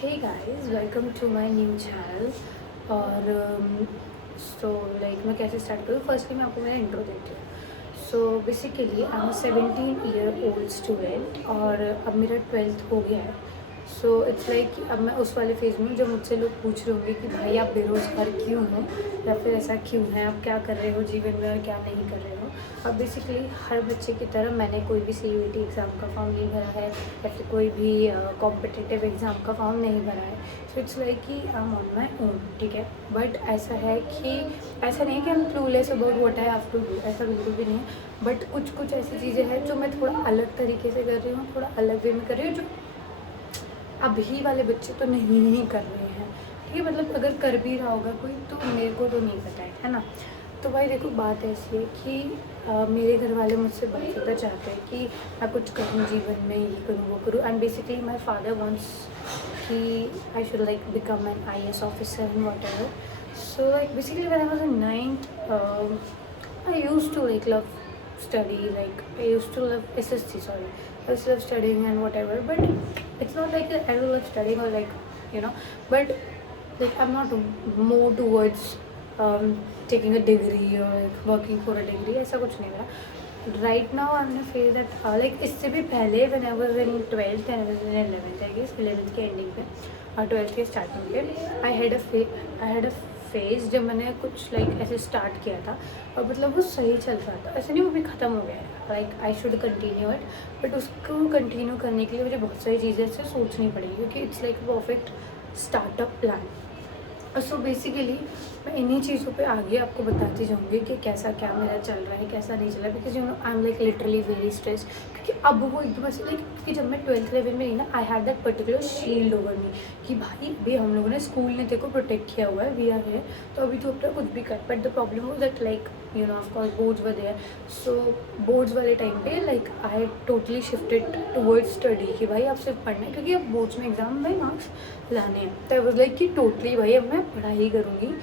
Hey guys, welcome to my new channel। और so like मैं कैसे स्टार्ट करूँ। फर्स्टली मैं आपको मेरा इंट्रो देती हूँ। सो basically I am 17-year-old student और अब मेरा 12th हो गया है। सो इट्स लाइक अब मैं उस वाले फेज़ में हूँ जब मुझसे लोग पूछ रहे होंगे कि भाई आप बेरोज़गार क्यों हो या फिर ऐसा क्यों है, आप क्या कर रहे हो जीवन में और क्या नहीं कर रहे हो। अब बेसिकली हर बच्चे की तरह मैंने कोई भी CUET एग्ज़ाम का फॉर्म नहीं भरा है या फिर कोई भी कॉम्पिटिटिव एग्ज़ाम का फॉर्म नहीं भरा है। सो इट्स लाइक कि I M on my own, ठीक है। बट ऐसा है कि ऐसा नहीं है कि I am clueless about what I have to do, ऐसा बिल्कुल भी नहीं है। बट कुछ कुछ ऐसी चीज़ें हैं जो मैं थोड़ा अलग तरीके से कर रही हूँ, थोड़ा अलग वे में कर रही हूँ, जो अभी वाले बच्चे तो नहीं कर रहे हैं, ठीक है। मतलब अगर कर भी रहा होगा कोई तो मेरे को तो नहीं पता है ना। तो भाई देखो, बात ऐसी है कि मेरे घर वाले मुझसे बहुत ज़्यादा चाहते हैं कि मैं कुछ करूँ जीवन में, ये करूँ वो करूँ। And basically my father wants कि I should like become an IAS officer and whatever. So like basically when I was in 9th I used to like love study, like I used to love SSC, sorry, I used to love studying and whatever, but it's not like I don't love studying or like, you know, but like I'm not more towards taking a degree or like working for a degree, ऐसा कुछ नहीं मेरा right now। I'm in a phase that like इससे भी पहले when I was in 12th and I was in 11th, I guess 11th के ending पे और 12th के starting पे I had a फेज़ जब मैंने कुछ लाइक ऐसे स्टार्ट किया था और मतलब वो सही चल रहा था, ऐसे नहीं वो भी ख़त्म हो गया है। Like I should continue it, but उसको कंटिन्यू करने के लिए मुझे बहुत सारी चीज़ें ऐसे सोचनी पड़ेगी क्योंकि it's like perfect startup plan. So basically मैं इन्हीं चीज़ों पे आगे आपको बताती जाऊँगी कि कैसा क्या मेरा चल रहा है, कैसा नहीं चल रहा है। Because I am like literally very stress, क्योंकि अब वो एकदम से लाइक, क्योंकि जब मैं 12th लेवल में रही ना, I had that particular shield over me कि भाई अभी हम लोगों ने स्कूल ने तेरे को प्रोटेक्ट किया हुआ है, वी आर है, तो अभी तो अपना कुछ भी कर। बट द प्रॉब्लम हो that like you know of course boards were there. So boards वाले टाइम पे like I totally shifted towards study कि भाई आप सिर्फ पढ़ना है, क्योंकि अब बोर्ड्स में एग्जाम भाई मार्क्स लाने हैं। तो आई वाज लाइक कि टोटली भाई अब मैं पढ़ाई करूँगी,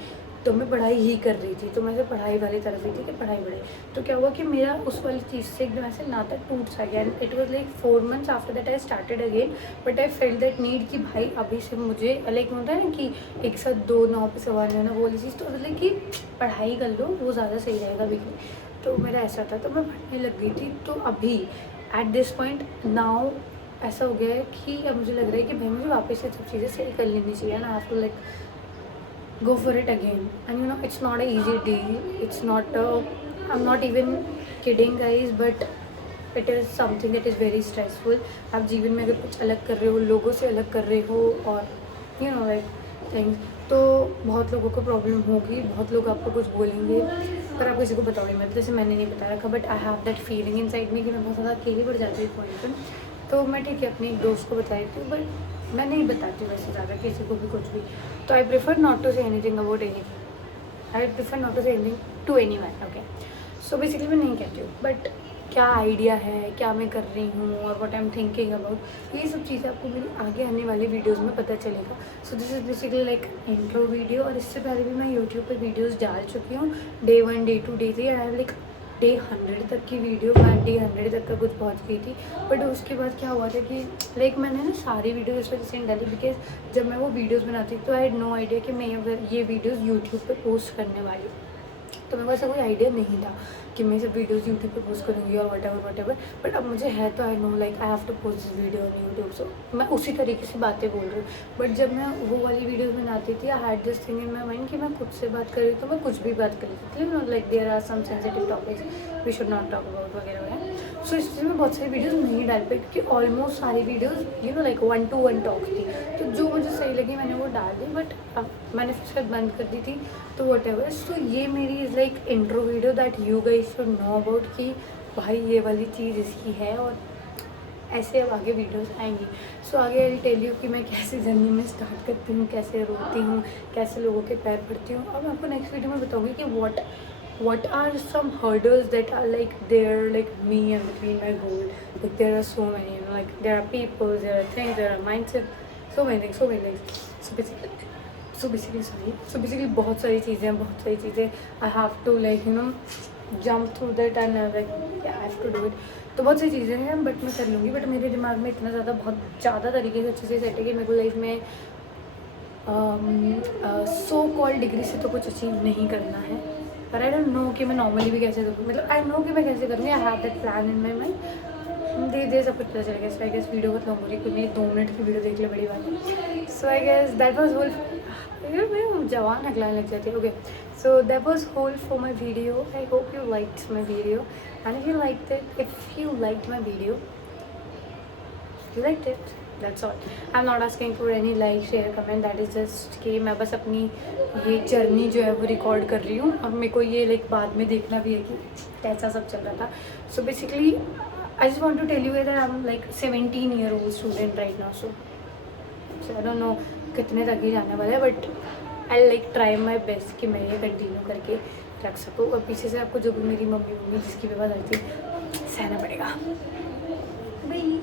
तो मैं पढ़ाई ही कर रही थी, तो मैं सिर्फ पढ़ाई वाली तरफ ही थी कि पढ़ाई बढ़ाई। तो क्या हुआ कि मेरा उस वाली चीज़ से एकदम ऐसे नाता टूट सा गया। And it was like 4 months after that I started again, but I felt that need कि भाई अभी से मुझे लाइक होता है ना कि एक साथ 2 नाव पे सवार नहीं होना, वो वाली चीज़। तो मतलब कि पढ़ाई कर लो, वो ज़्यादा सही रहेगा अभी के लिए। तो मेरा ऐसा था, तो मैं पढ़ने लग गई थी। तो अभी एट दिस पॉइंट नाउ ऐसा हो गया है कि अब मुझे लग रहा है कि भाई मुझे वापस से सब चीज़ें सही कर लेनी चाहिए ना। I have to like go for it again, and you know it's not a easy deal, it's not I'm not even kidding guys, but it is something that is very stressful। आप जीवन में अगर कुछ अलग कर रहे हो, लोगों से अलग कर रहे हो और यू नो लाइक थिंग्स, तो बहुत लोगों को प्रॉब्लम होगी, बहुत लोग आपको कुछ बोलेंगे, पर आप किसी को बताओगे मत। जैसे मैंने नहीं बता रखा, but I have that feeling in side में कि मैं बहुत ज़्यादा अकेली पड़ जाती हूँ पॉइंट पर। तो मैं ठीक है अपनी एक दोस्त को बता देती हूँ, बट मैं नहीं बताती हूँ वैसे ज़्यादा किसी को भी कुछ भी। तो I prefer not to say anything about anything, I prefer not to say anything to anyone, okay. So basically मैं नहीं कहती हूँ, बट क्या आइडिया है, क्या मैं कर रही हूँ और what I am thinking about, ये सब चीज़ें आपको मेरी आगे आने वाली वीडियोस में पता चलेगा। So this is basically like intro video. और इससे पहले भी मैं यूट्यूब पे वीडियोस डाल चुकी हूँ, Day 1 Day 2 Day 3, I have like Day 100 तक की वीडियो, मैं Day 100 तक का कुछ पहुँच गई थी। बट उसके बाद क्या हुआ था कि लाइक मैंने ना सारी वीडियो इस वजह से नहीं डाली, बिकॉज जब मैं वो वीडियोस बनाती थी तो आई हैड नो आइडिया कि मैं अगर ये वीडियोस यूट्यूब पे पोस्ट करने वाली हूँ। तो मेरे को ऐसा कोई आइडिया नहीं था कि मैं सब वीडियोस यूट्यूब पे पोस्ट करूँगी और वट एवर। बट अब मुझे है, तो I know like I have to post this video on YouTube. So मैं उसी तरीके से बातें बोल रही हूँ। बट जब मैं वो वाली वीडियोस बनाती थी, I had this thing in my mind कि मैं खुद से बात कर रही हूँ तो मैं कुछ भी बात कर लेती थी, not like there are some sensitive topics we should not talk about वगैरह वगैरह। सो इसलिए मैं बहुत सारी वीडियोस नहीं डाल पाई, क्योंकि ऑलमोस्ट सारी videos you know like 1-to-1 talk थी। तो जो मुझे सही लगी मैंने वो डाल दी, बट मैंने फिर शायद बंद कर दी थी, तो वट एवर। सो ये मेरी is like intro video that you guys should know about कि भाई ये वाली चीज़ इसकी है, और ऐसे अब आगे वीडियोस आएंगी। सो आगे आई टेल यू कि मैं कैसे जर्नी में स्टार्ट करती हूँ, कैसे रोती हूँ, कैसे लोगों के पैर पड़ती हूँ। अब मैं आपको नेक्स्ट वीडियो में बताऊँगी कि what are some hurdles that are like there like me and between my goal, like there are so many, you know, like there are people, there are things, there are mindset, so many things। so basically बहुत सारी चीज़ें I have to like you know jump through that, and like yeah, I have to do it। तो बहुत सी चीज़ें हैं but मैं कर लूँगी, बट मेरे दिमाग में इतना ज़्यादा बहुत ज़्यादा तरीके से अच्छे से सेट है कि मेरे को लाइफ में सो कॉल्ड डिग्री से तो कुछ अचीव नहीं करना है, पर आई डोंट नो कि मैं नॉर्मली भी कैसे करूँ, मतलब आई नो कि मैं कैसे करूँगी। I have that plan in my mind. धीरे सब कुछ पता चलेगा। सो आई गेस वीडियो बहुत लॉन्ग हो रही है, कोई मेरी 2 मिनट की वीडियो देख ले, बड़ी बात है। So I guess that was whole, मैं जवान हकलाने लग जाती है। Okay, so that was whole for my video. I hope you liked my video and if you liked my video, you liked it, that's all. I'm not asking for any like, share, comment. That is just कि मैं बस अपनी ये journey जो है वो record कर रही हूँ। अब मेरे को ये लाइक बाद में देखना भी है कि कैसा सब चल रहा था। So basically I just want to tell you that I am like 17-year-old student right now. So I don't know कितने तक ही जाने वाला है, but I like try my best कि मैं ये कंटिन्यू करके रख सकूँ। और पीछे से आपको जो भी मेरी मम्मी जिसकी भी बात आती है सहना पड़ेगा। बाय।